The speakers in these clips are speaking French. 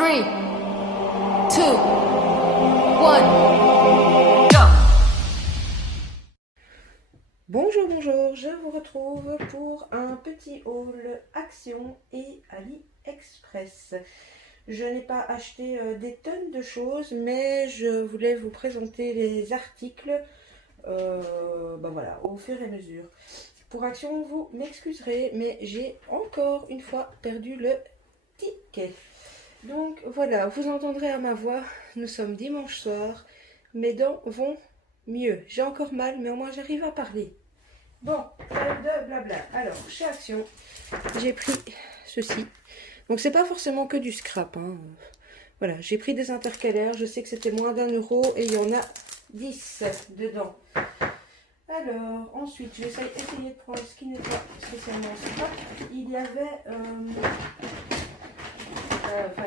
3, 2, 1, go! Bonjour, bonjour, je vous retrouve pour un petit haul Action et AliExpress. Je n'ai pas acheté des tonnes de choses, mais je voulais vous présenter les articles voilà, au fur et à mesure. Pour Action, vous m'excuserez, mais j'ai encore une fois perdu le ticket. Donc voilà, vous entendrez à ma voix, nous sommes dimanche soir, mes dents vont mieux. J'ai encore mal, mais au moins j'arrive à parler. Bon, de blabla. Alors, chez Action, j'ai pris ceci. Donc c'est pas forcément que du scrap, hein. Voilà, j'ai pris des intercalaires, je sais que c'était moins d'1 € et il y en a 10 dedans. Alors, ensuite, je vais essayer de prendre ce qui n'est pas spécialement scrap. Il y avait,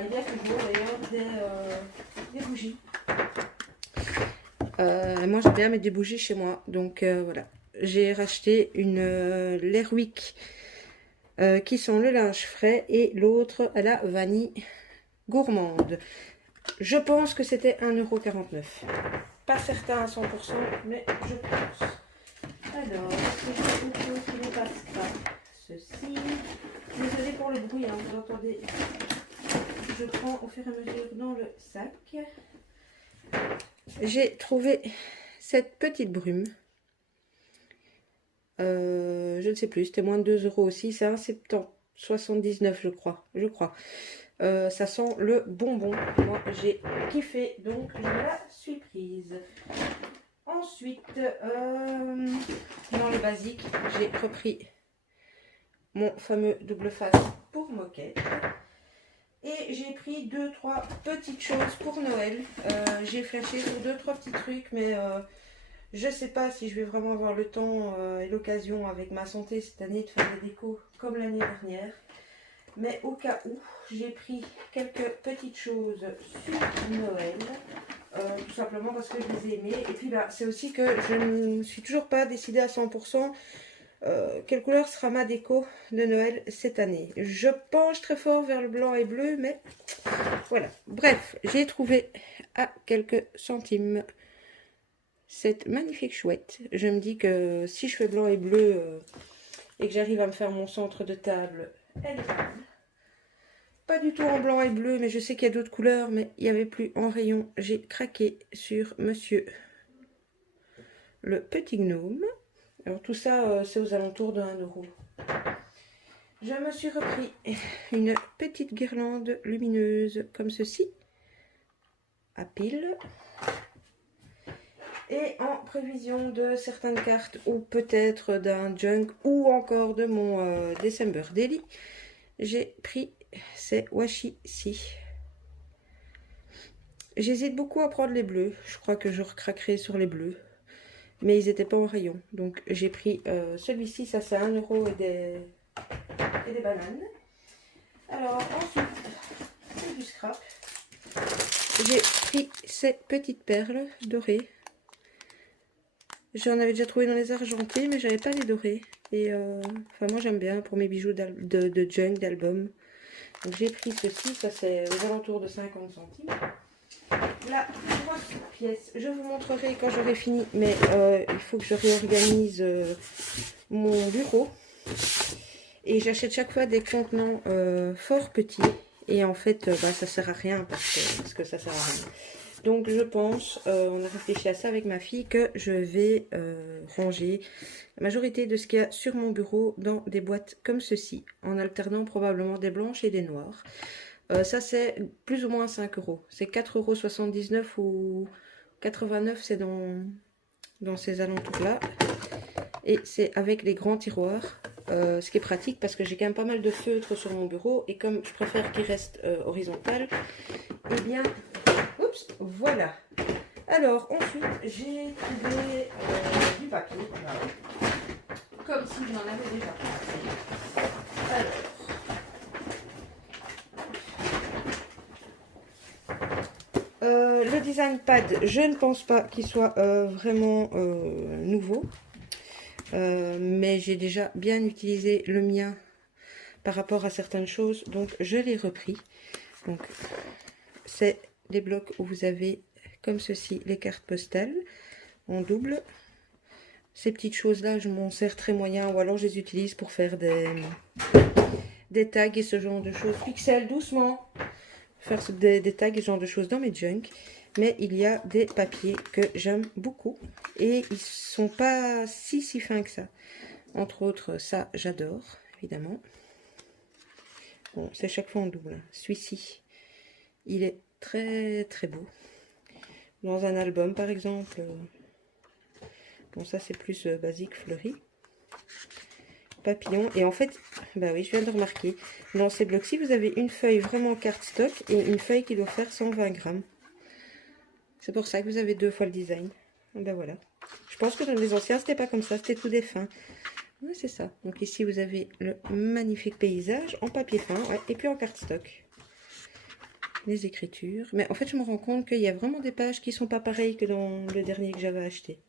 il y a toujours d'ailleurs des bougies. Moi j'aime bien mettre des bougies chez moi, donc voilà. J'ai racheté une l'Airwick qui sent le linge frais et l'autre à la vanille gourmande. Je pense que c'était 1,49 €. Pas certain à 100%, mais je pense. Alors, est-ce que j'ai autre chose qui n'est pas scrap? Ceci. Désolée pour le bruit, hein, vous entendez. Je prends au fur et à mesure dans le sac. J'ai trouvé cette petite brume. Je ne sais plus, c'était moins de 2 € aussi. C'est 1,79 € je crois. Ça sent le bonbon. Moi j'ai kiffé, donc je la suis prise. Ensuite, dans le basique, j'ai repris mon fameux double face pour moquette. Et j'ai pris 2-3 petites choses pour Noël. J'ai flashé sur 2-3 petits trucs, mais je sais pas si je vais vraiment avoir le temps et l'occasion avec ma santé cette année de faire des décos comme l'année dernière. Mais au cas où, j'ai pris quelques petites choses sur Noël. Tout simplement parce que je les ai aimées. Et puis c'est aussi que je ne me suis toujours pas décidée à 100% quelle couleur sera ma déco de Noël cette année. Je penche très fort vers le blanc et bleu, mais voilà. Bref, j'ai trouvé à quelques centimes cette magnifique chouette. Je me dis que si je fais blanc et bleu et que j'arrive à me faire mon centre de table, elle est pas du tout en blanc et bleu, mais je sais qu'il y a d'autres couleurs, mais il n'y avait plus en rayon. J'ai craqué sur monsieur le petit gnome. Alors tout ça, c'est aux alentours de 1 €. Je me suis repris une petite guirlande lumineuse comme ceci, à pile. Et en prévision de certaines cartes, ou peut-être d'un junk, ou encore de mon December Daily, j'ai pris ces washi-ci. J'hésite beaucoup à prendre les bleus. Je crois que je recraquerai sur les bleus. Mais ils n'étaient pas en rayon. Donc j'ai pris celui-ci, ça c'est 1 € et des bananes. Alors ensuite, c'est du scrap. J'ai pris ces petites perles dorées. J'en avais déjà trouvé dans les argentés, mais j'avais pas les dorés. Et moi j'aime bien pour mes bijoux de junk, d'album. Donc j'ai pris ceci, ça c'est aux alentours de 50 centimes. La grosse pièce, je vous montrerai quand j'aurai fini, mais il faut que je réorganise mon bureau. Et j'achète chaque fois des contenants fort petits. Et en fait, ça sert à rien parce que ça sert à rien. Donc je pense, on a réfléchi à ça avec ma fille, que je vais ranger la majorité de ce qu'il y a sur mon bureau dans des boîtes comme ceci, en alternant probablement des blanches et des noires. Ça c'est plus ou moins 5 €. C'est 4,79 € ou 89, c'est dans ces alentours-là. Et c'est avec les grands tiroirs. Ce qui est pratique parce que j'ai quand même pas mal de feutres sur mon bureau. Et comme je préfère qu'il reste horizontal, eh bien, oups, voilà. Alors ensuite, j'ai trouvé du papier. Voilà. Comme si j'en avais déjà passé. Alors, le design pad, je ne pense pas qu'il soit vraiment nouveau. Mais j'ai déjà bien utilisé le mien par rapport à certaines choses, donc je l'ai repris. Donc, c'est des blocs où vous avez, comme ceci, les cartes postales en double. Ces petites choses-là, je m'en sers très moyen, ou alors je les utilise pour faire des tags et ce genre de choses. Pixel, doucement. Faire des tags et ce genre de choses dans mes junk. Mais il y a des papiers que j'aime beaucoup. Et ils sont pas si fins que ça. Entre autres, ça, j'adore, évidemment. Bon, c'est chaque fois en double. Celui-ci, il est très beau. Dans un album, par exemple. Bon, ça, c'est plus basique, fleuri. Papillon. Et en fait, bah oui, je viens de remarquer. Dans ces blocs-ci, vous avez une feuille vraiment cardstock et une feuille qui doit faire 120 grammes. C'est pour ça que vous avez 2 fois le design. Ben voilà. Je pense que dans les anciens, c'était pas comme ça. C'était tout défunt. Ouais, c'est ça. Donc ici, vous avez le magnifique paysage en papier fin, ouais, et puis en cardstock. Les écritures. Mais en fait, je me rends compte qu'il y a vraiment des pages qui sont pas pareilles que dans le dernier que j'avais acheté.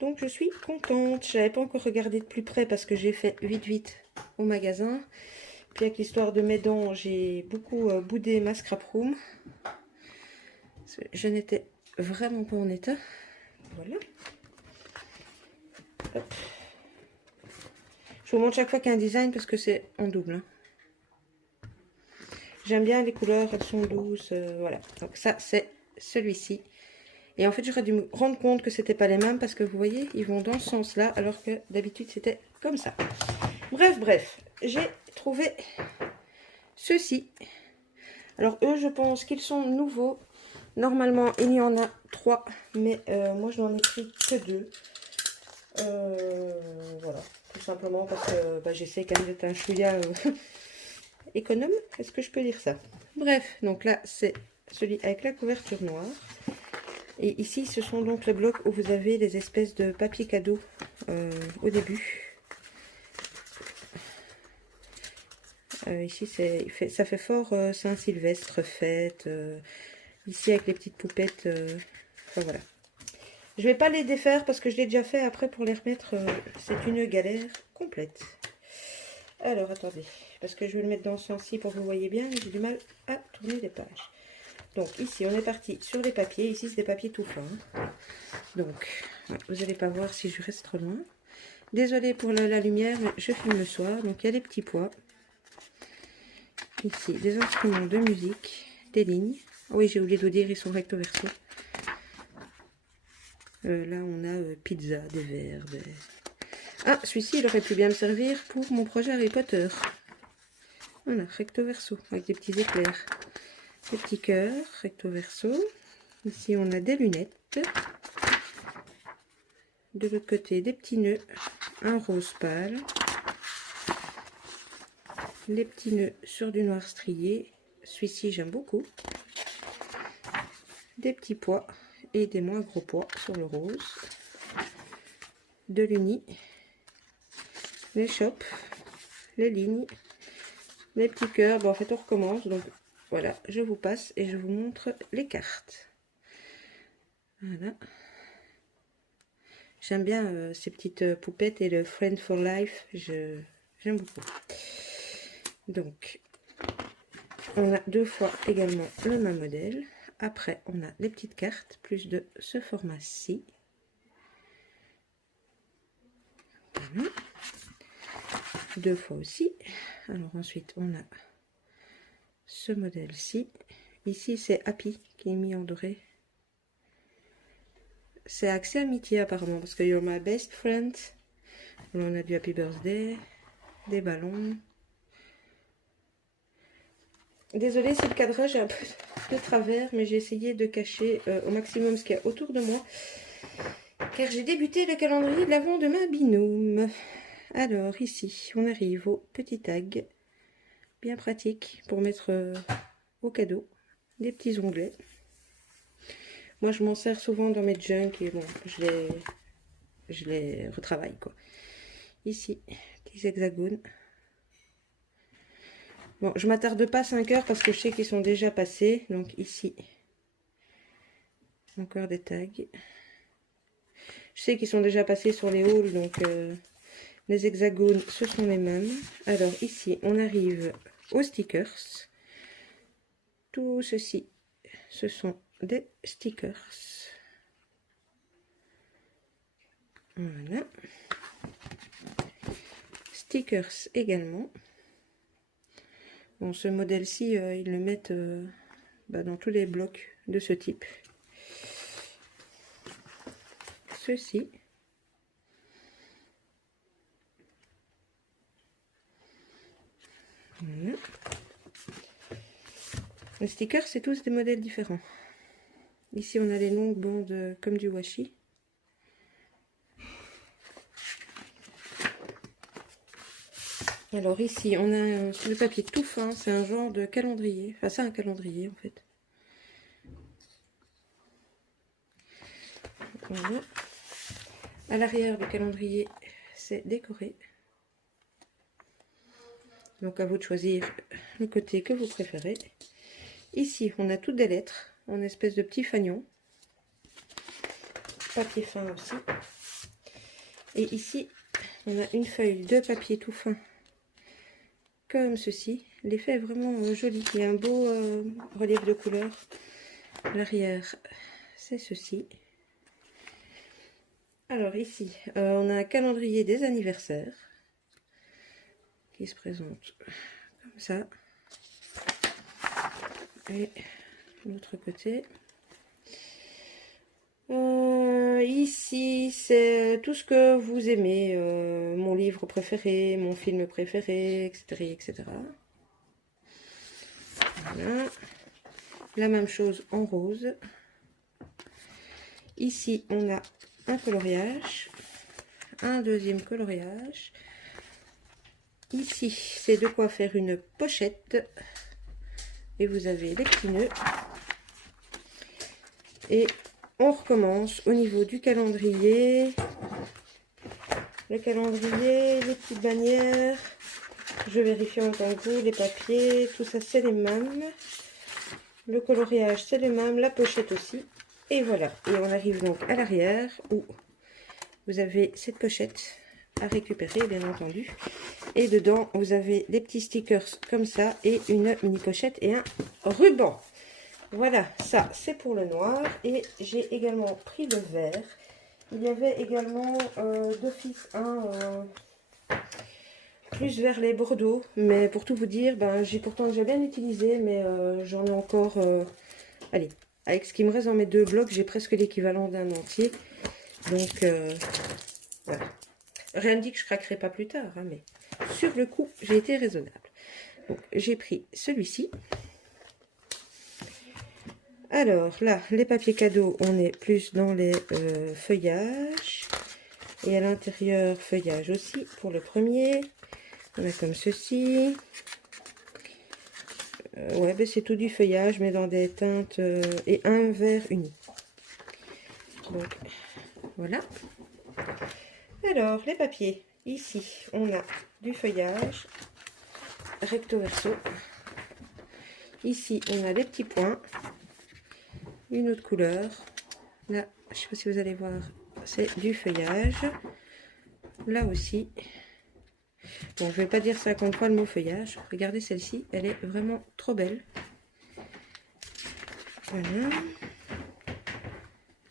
Donc, je suis contente. Je n'avais pas encore regardé de plus près parce que j'ai fait vite au magasin. Puis avec l'histoire de mes dents, j'ai beaucoup boudé ma scrap room. Je n'étais vraiment pas en état. Voilà. Hop. Je vous montre chaque fois qu'il y a un design parce que c'est en double. Hein. J'aime bien les couleurs, elles sont douces. Voilà. Donc ça, c'est celui-ci. Et en fait, j'aurais dû me rendre compte que c'était pas les mêmes parce que vous voyez, ils vont dans ce sens-là alors que d'habitude, c'était comme ça. Bref. J'ai trouvé ceux-ci. Alors eux, je pense qu'ils sont nouveaux. Normalement, il y en a 3, mais moi, je n'en ai pris que 2. Voilà. Tout simplement parce que bah, j'essaie quand même d'être un chouïa économe. Est-ce que je peux dire ça? Bref, donc là, c'est celui avec la couverture noire. Et ici, ce sont donc les blocs où vous avez les espèces de papier cadeau au début. Ici, ça fait fort Saint-Sylvestre, fête. Ici, avec les petites poupettes. Enfin, voilà. Je vais pas les défaire parce que je l'ai déjà fait. Après, pour les remettre, c'est une galère complète. Alors, attendez. Parce que je vais le mettre dans ce sens-ci pour que vous voyez bien. J'ai du mal à tourner les pages. Donc, ici, on est parti sur les papiers. Ici, c'est des papiers tout fins. Donc, vous n'allez pas voir si je reste trop loin. Désolée pour la lumière, mais je filme le soir. Donc, il y a des petits pois. Ici, des instruments de musique. Des lignes. Oui, j'ai oublié de vous dire, ils sont recto verso. Là, on a pizza, des verres. Ah, celui-ci, il aurait pu bien me servir pour mon projet Harry Potter. Voilà, recto verso, avec des petits éclairs. Des petits cœurs, recto verso. Ici, on a des lunettes. De l'autre côté, des petits nœuds. Un rose pâle. Les petits nœuds sur du noir strié. Celui-ci, j'aime beaucoup. Des petits pois et des moins gros pois sur le rose. De l'uni. Les chopes. Les lignes. Les petits cœurs. Bon, en fait, on recommence. Donc, voilà, je vous passe et je vous montre les cartes. Voilà. J'aime bien ces petites poupettes et le Friend for Life. J'aime beaucoup. Donc, on a 2 fois également le même modèle. Après, on a les petites cartes, plus de ce format-ci. Voilà. 2 fois aussi. Alors ensuite, on a ce modèle-ci. Ici, c'est Happy qui est mis en doré. C'est Accès Amitié apparemment, parce que You're My Best Friend. Là, on a du Happy Birthday, des ballons. Désolée si le cadrage est un peu de travers, mais j'ai essayé de cacher au maximum ce qu'il y a autour de moi. Car j'ai débuté le calendrier de l'avant de ma binôme. Alors ici, on arrive au petit tag. Bien pratique pour mettre au cadeau. Des petits onglets. Moi, je m'en sers souvent dans mes junk et bon, je les retravaille quoi. Ici, petits hexagones. Bon, je m'attarde pas 5 heures parce que je sais qu'ils sont déjà passés. Donc ici, encore des tags. Je sais qu'ils sont déjà passés sur les hauls, donc les hexagones, ce sont les mêmes. Alors ici, on arrive aux stickers. tout ceci, ce sont des stickers. Voilà. Stickers également. Bon, ce modèle-ci, ils le mettent dans tous les blocs de ce type. Ceci. Voilà. Les stickers, c'est tous des modèles différents. Ici, on a les longues bandes comme du washi. Alors ici, on a le papier tout fin, c'est un genre de calendrier. Enfin, c'est un calendrier en fait. Voilà. À l'arrière du calendrier, c'est décoré. Donc à vous de choisir le côté que vous préférez. Ici, on a toutes des lettres en espèce de petit fanion. Papier fin aussi. Et ici, on a une feuille de papier tout fin comme ceci. L'effet est vraiment joli. Il y a un beau relief de couleur. L'arrière, c'est ceci. Alors ici, on a un calendrier des anniversaires qui se présente comme ça. Et l'autre côté. Ici, c'est tout ce que vous aimez. Mon livre préféré, mon film préféré, etc. etc. Voilà. La même chose en rose. Ici, on a un coloriage, un deuxième coloriage. Ici, c'est de quoi faire une pochette. Et vous avez les petits nœuds. Et on recommence au niveau du calendrier. Le calendrier, les petites bannières. Je vérifie en tant que vous, les papiers, tout ça c'est les mêmes. Le coloriage c'est le même, la pochette aussi. Et voilà, et on arrive donc à l'arrière où vous avez cette pochette à récupérer bien entendu. Et dedans vous avez des petits stickers comme ça et une mini pochette et un ruban. Voilà, ça c'est pour le noir. Et j'ai également pris le vert. Il y avait également d'office un plus vers les bordeaux. Mais pour tout vous dire, j'ai bien utilisé, mais j'en ai encore... allez, avec ce qui me reste dans mes deux blocs, j'ai presque l'équivalent d'un entier. Donc, voilà. Rien ne dit que je craquerai pas plus tard, hein, mais sur le coup, j'ai été raisonnable. Donc, j'ai pris celui-ci. Alors là, les papiers cadeaux, on est plus dans les feuillages. Et à l'intérieur, feuillage aussi pour le premier. On a comme ceci. Ouais, c'est tout du feuillage, mais dans des teintes et un vert uni. Donc, voilà. Alors, les papiers. Ici, on a du feuillage, recto verso. Ici, on a des petits points. Une autre couleur. Là, je ne sais pas si vous allez voir, c'est du feuillage. Là aussi. Bon, je vais pas dire 50 fois le mot feuillage. Regardez celle-ci, elle est vraiment trop belle. Voilà.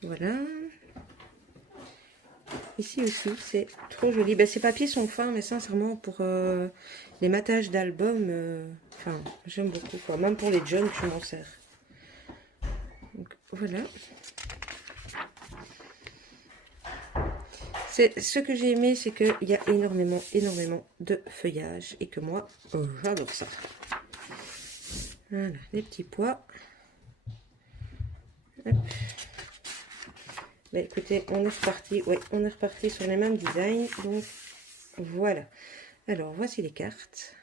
Voilà. Ici aussi, c'est trop joli. Ces papiers sont fins, mais sincèrement, pour les matages d'albums, enfin, j'aime beaucoup, quoi. Même pour les jeunes, je m'en sers. Donc, voilà. Ce que j'ai aimé, c'est qu'il y a énormément de feuillage et que moi, j'adore ça. Voilà, les petits pois. Hop. Écoutez, on est reparti. Oui, on est reparti sur les mêmes designs. Donc, voilà. Alors, voici les cartes.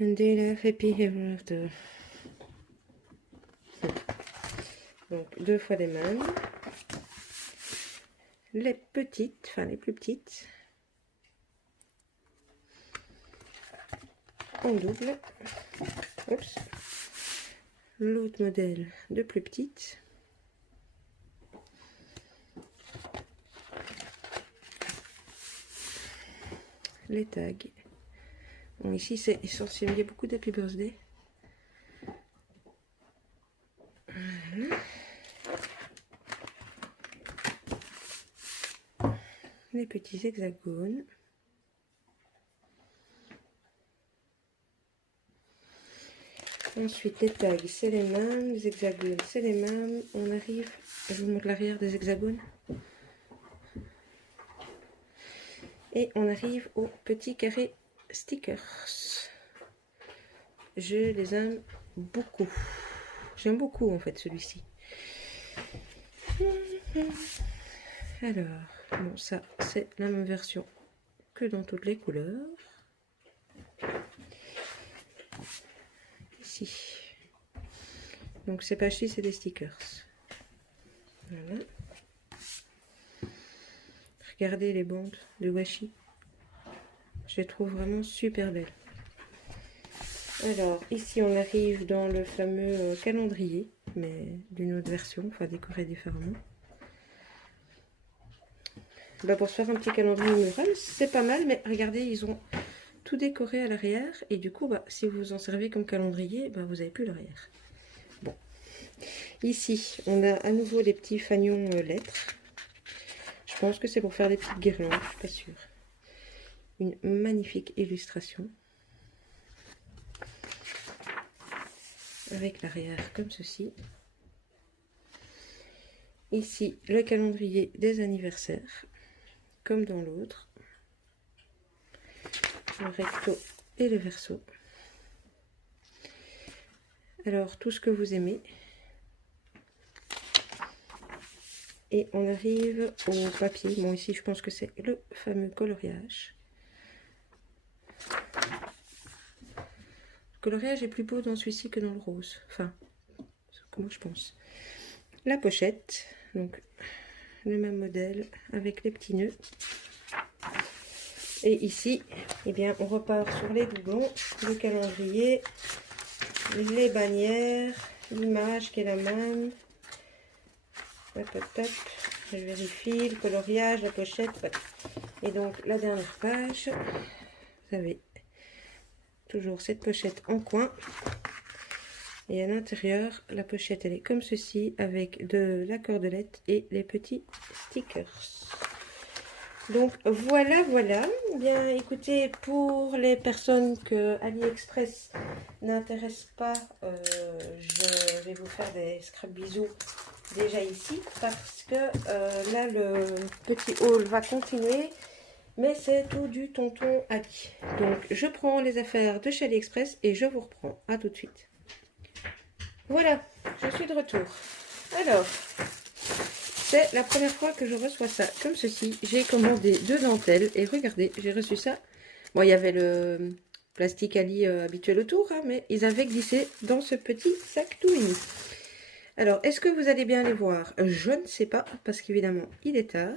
And they laugh happy ever after. Donc, deux fois les mêmes. Les petites, enfin les plus petites. En double. Oups. L'autre modèle de plus petite. Les tags Bon, ici, c'est essentiellement, il y a beaucoup d'Happy Birthday. Voilà. Les petits hexagones. Ensuite, les tags, c'est les mêmes. Les hexagones, c'est les mêmes. On arrive, je vous montre l'arrière des hexagones. Et on arrive aux petits carrés stickers. Je les aime beaucoup. J'aime beaucoup en fait celui-ci. Alors, bon ça c'est la même version que dans toutes les couleurs. Ici. Donc c'est pas acheté, c'est des stickers. Voilà. Regardez les bandes de washi. Je les trouve vraiment super belles. Alors, ici, on arrive dans le fameux calendrier, mais d'une autre version, enfin décoré différemment. Bah, pour se faire un petit calendrier mural, c'est pas mal, mais regardez, ils ont tout décoré à l'arrière. Et du coup, bah, si vous en servez comme calendrier, bah, vous n'avez plus l'arrière. Bon. Ici, on a à nouveau des petits fanions lettres. Je pense que c'est pour faire des petites guirlandes, je suis pas sûre. Une magnifique illustration. Avec l'arrière comme ceci. Ici, le calendrier des anniversaires, comme dans l'autre. Le recto et le verso. Alors, tout ce que vous aimez. Et on arrive au papier. Bon, ici, je pense que c'est le fameux coloriage. Le coloriage est plus beau dans celui-ci que dans le rose. Enfin, comment je pense. La pochette. Donc, le même modèle avec les petits nœuds. Et ici, eh bien, on repart sur les doublons, le calendrier, les bannières, l'image qui est la même. Hop, hop, hop. Je vérifie le coloriage, la pochette. Voilà. Et donc, la dernière page, vous avez toujours cette pochette en coin. Et à l'intérieur, la pochette, elle est comme ceci, avec de la cordelette et les petits stickers. Donc voilà, voilà. Bien, écoutez, pour les personnes que AliExpress n'intéresse pas, je vais vous faire des scrap bisous déjà ici, parce que là, le petit haul va continuer, mais c'est tout du tonton Ali. Donc, je prends les affaires de chez AliExpress et je vous reprends. À tout de suite. Voilà, je suis de retour. Alors, c'est la première fois que je reçois ça comme ceci. J'ai commandé 2 dentelles et regardez, j'ai reçu ça. Bon, il y avait le plastique Ali habituel autour, hein, mais ils avaient glissé dans ce petit sac tout mini. Alors, est-ce que vous allez bien les voir? Je ne sais pas, parce qu'évidemment, il est tard.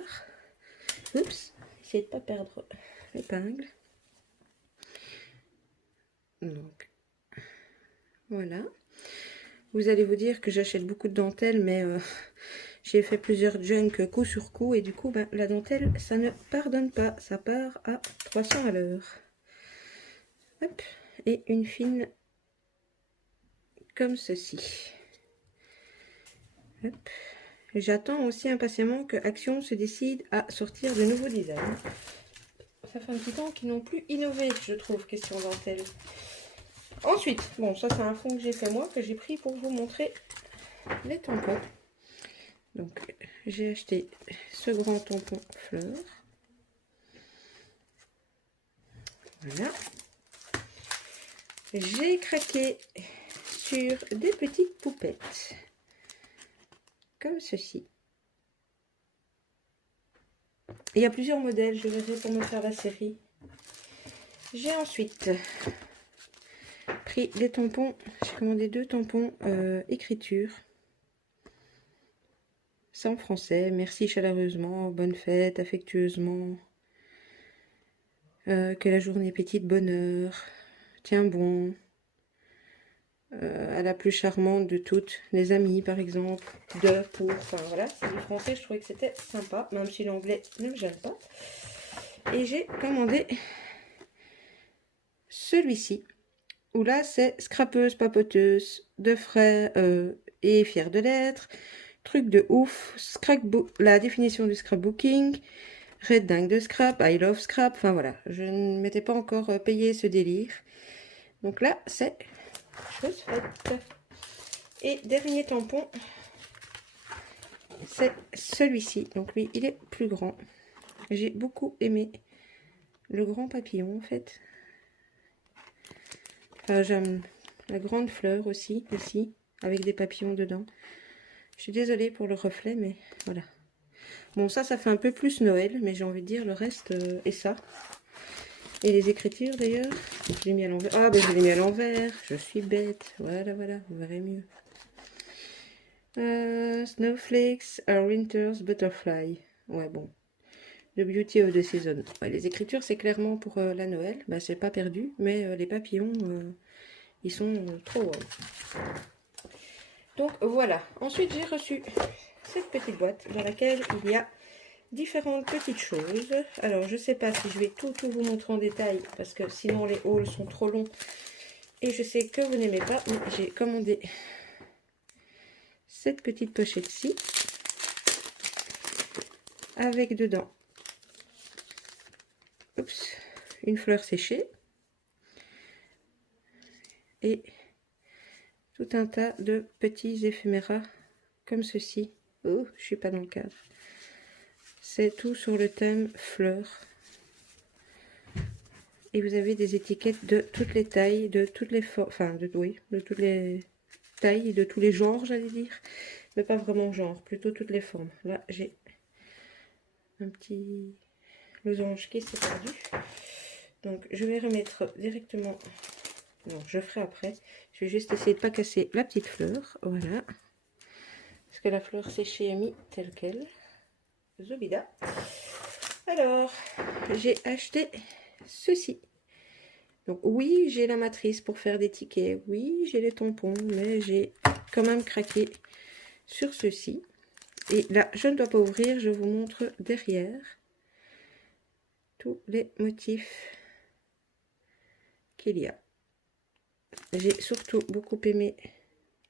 Oups, essayez de ne pas perdre l'épingle. Donc, voilà. Vous allez vous dire que j'achète beaucoup de dentelles, mais j'ai fait plusieurs junk coup sur coup. Et du coup, ben, la dentelle, ça ne pardonne pas. Ça part à 300 à l'heure. Hop. Et une fine comme ceci. Hop. J'attends aussi impatiemment que Action se décide à sortir de nouveaux designs. Ça fait un petit temps qu'ils n'ont plus innové, je trouve, question dentelle. Ensuite, bon, ça c'est un fond que j'ai fait moi, que j'ai pris pour vous montrer les tampons. Donc, j'ai acheté ce grand tampon fleur. Voilà. J'ai craqué sur des petites poupettes. Comme ceci. Il y a plusieurs modèles, je verrai pour me faire la série. J'ai ensuite pris des tampons, j'ai commandé 2 tampons écriture. C'est en français, merci chaleureusement, bonne fête, affectueusement. Que la journée pétite bonheur, tiens bon. À la plus charmante de toutes, les amies par exemple, de, pour, enfin voilà, c'est du français, je trouvais que c'était sympa, même si l'anglais ne me gêne pas. Et j'ai commandé ce celui-ci, où là c'est scrapeuse, papoteuse, de frais et fière de l'être, truc de ouf, scrapbook, la définition du scrapbooking, red dingue de scrap, I love scrap, enfin voilà, je ne m'étais pas encore payé ce délire. Donc là c'est chose faite. Et dernier tampon, c'est celui-ci, donc lui il est plus grand. J'ai beaucoup aimé le grand papillon en fait. Enfin, j'aime la grande fleur aussi, ici, avec des papillons dedans. Je suis désolée pour le reflet, mais voilà. Bon, ça fait un peu plus Noël, mais j'ai envie de dire, le reste est ça. Et les écritures, d'ailleurs, je l'ai mis à l'envers. Ah, ben je l'ai mis à l'envers, je suis bête. Voilà, voilà, vous verrez mieux. Snowflakes are winter's butterfly. Ouais, bon. The beauty of the season. Ouais, les écritures, c'est clairement pour la Noël. Bah, c'est pas perdu, mais les papillons... ils sont trop wow. Donc voilà. Ensuite, j'ai reçu cette petite boîte dans laquelle il y a différentes petites choses. Alors, je sais pas si je vais tout vous montrer en détail parce que sinon les hauls sont trop longs. Et je sais que vous n'aimez pas, mais j'ai commandé cette petite pochette-ci avec dedans une fleur séchée et tout un tas de petits éphéméras comme ceci. Oh, je suis pas dans le cadre. C'est tout sur le thème fleurs. Et vous avez des étiquettes de toutes les tailles, de toutes les formes, enfin de toutes les tailles, de tous les genres, j'allais dire. Mais pas vraiment genre, plutôt toutes les formes. Là, j'ai un petit losange qui s'est perdu. Donc, je vais remettre directement... Non, je ferai après. Je vais juste essayer de ne pas casser la petite fleur. Voilà. Parce que la fleur séchée est mise telle qu'elle. Zobida. Alors, j'ai acheté ceci. Donc oui, j'ai la matrice pour faire des tickets. Oui, j'ai les tampons. Mais j'ai quand même craqué sur ceci. Et là, je ne dois pas ouvrir. Je vous montre derrière tous les motifs qu'il y a. J'ai surtout beaucoup aimé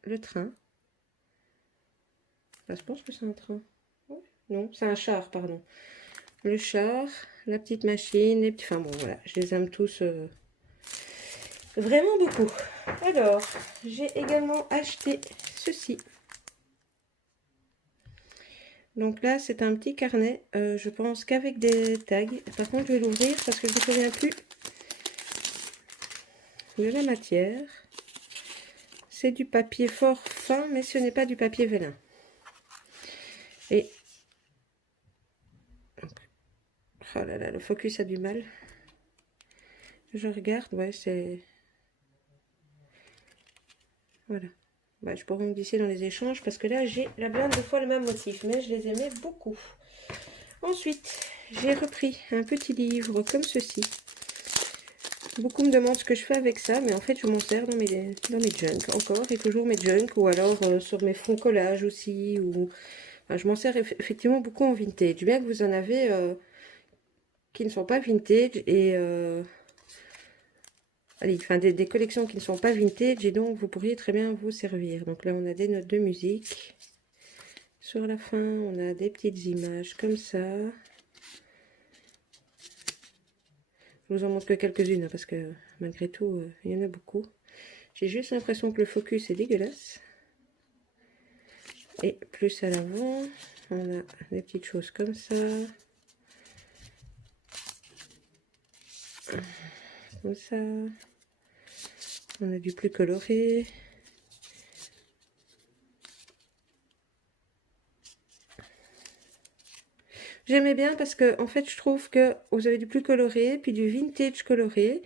le train. Là, je pense que c'est un train. Non, c'est un char, pardon. Le char, la petite machine, les petits... Enfin bon, voilà, je les aime tous vraiment beaucoup. Alors, j'ai également acheté ceci. Donc là, c'est un petit carnet. Je pense qu'avec des tags. Par contre, je vais l'ouvrir parce que je ne me souviens plus de la matière. C'est du papier fort fin, mais ce n'est pas du papier vélin. Et... oh là là, le focus a du mal. Je regarde, ouais, c'est... voilà. Bah, je pourrais me glisser dans les échanges parce que là, j'ai la blinde de fois le même motif, mais je les aimais beaucoup. Ensuite, j'ai repris un petit livre comme ceci. Beaucoup me demandent ce que je fais avec ça, mais en fait, je m'en sers dans mes junk encore, et toujours mes junk, ou alors sur mes fonds collages aussi, ou... enfin, je m'en sers effectivement beaucoup en vintage. Bien que vous en avez qui ne sont pas vintage, et... allez, enfin, des collections qui ne sont pas vintage, et donc vous pourriez très bien vous servir. Donc là, on a des notes de musique. Sur la fin, on a des petites images comme ça. Je vous en montre que quelques-unes, parce que malgré tout, il y en a beaucoup. J'ai juste l'impression que le focus est dégueulasse. Et plus à l'avant, on a des petites choses comme ça. Comme ça. On a du plus coloré. J'aimais bien parce que en fait je trouve que vous avez du plus coloré, puis du vintage coloré,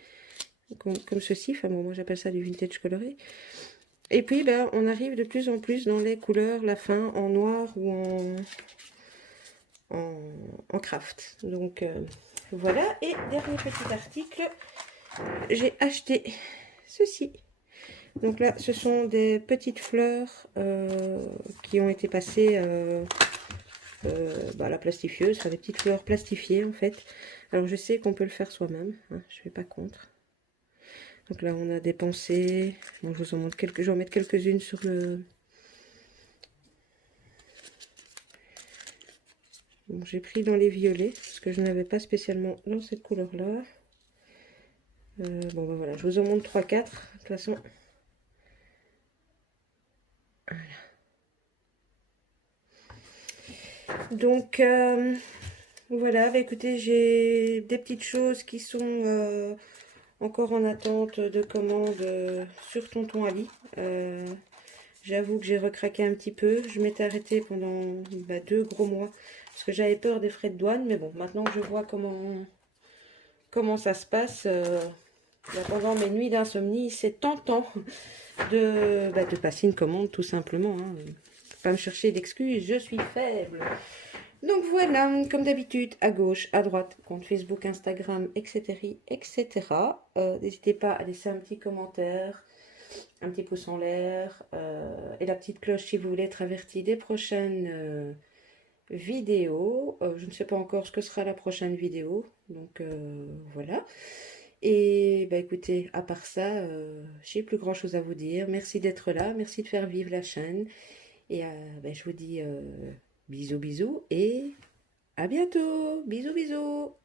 comme ceci, enfin bon, moi j'appelle ça du vintage coloré. Et puis ben, on arrive de plus en plus dans les couleurs, la fin en noir ou en craft. Donc voilà, et dernier petit article, j'ai acheté ceci. Donc là ce sont des petites fleurs qui ont été passées... la plastifieuse, enfin des petites fleurs plastifiées en fait. Alors je sais qu'on peut le faire soi-même, hein, je ne suis pas contre. Donc là, on a dépensé. Bon, je vous en montre quelques. Je vais en mettre quelques-unes sur le. Bon, j'ai pris dans les violets parce que je n'avais pas spécialement dans cette couleur-là. Bon, ben voilà, je vous en montre 3-4. De toute façon. Voilà. Donc, voilà, bah, écoutez, j'ai des petites choses qui sont encore en attente de commande sur Tonton Ali. J'avoue que j'ai recraqué un petit peu. Je m'étais arrêtée pendant 2 gros mois parce que j'avais peur des frais de douane. Mais bon, maintenant que je vois comment ça se passe, pendant mes nuits d'insomnie, c'est tentant de passer une commande tout simplement. Hein. Faut pas me chercher d'excuses, je suis faible. Donc voilà, comme d'habitude, à gauche, à droite, compte Facebook, Instagram, etc. etc. N'hésitez pas à laisser un petit commentaire, un petit pouce en l'air et la petite cloche si vous voulez être averti des prochaines vidéos. Je ne sais pas encore ce que sera la prochaine vidéo, donc voilà. Et bah écoutez, à part ça, j'ai plus grand chose à vous dire. Merci d'être là, merci de faire vivre la chaîne. Et je vous dis bisous bisous et à bientôt. Bisous bisous.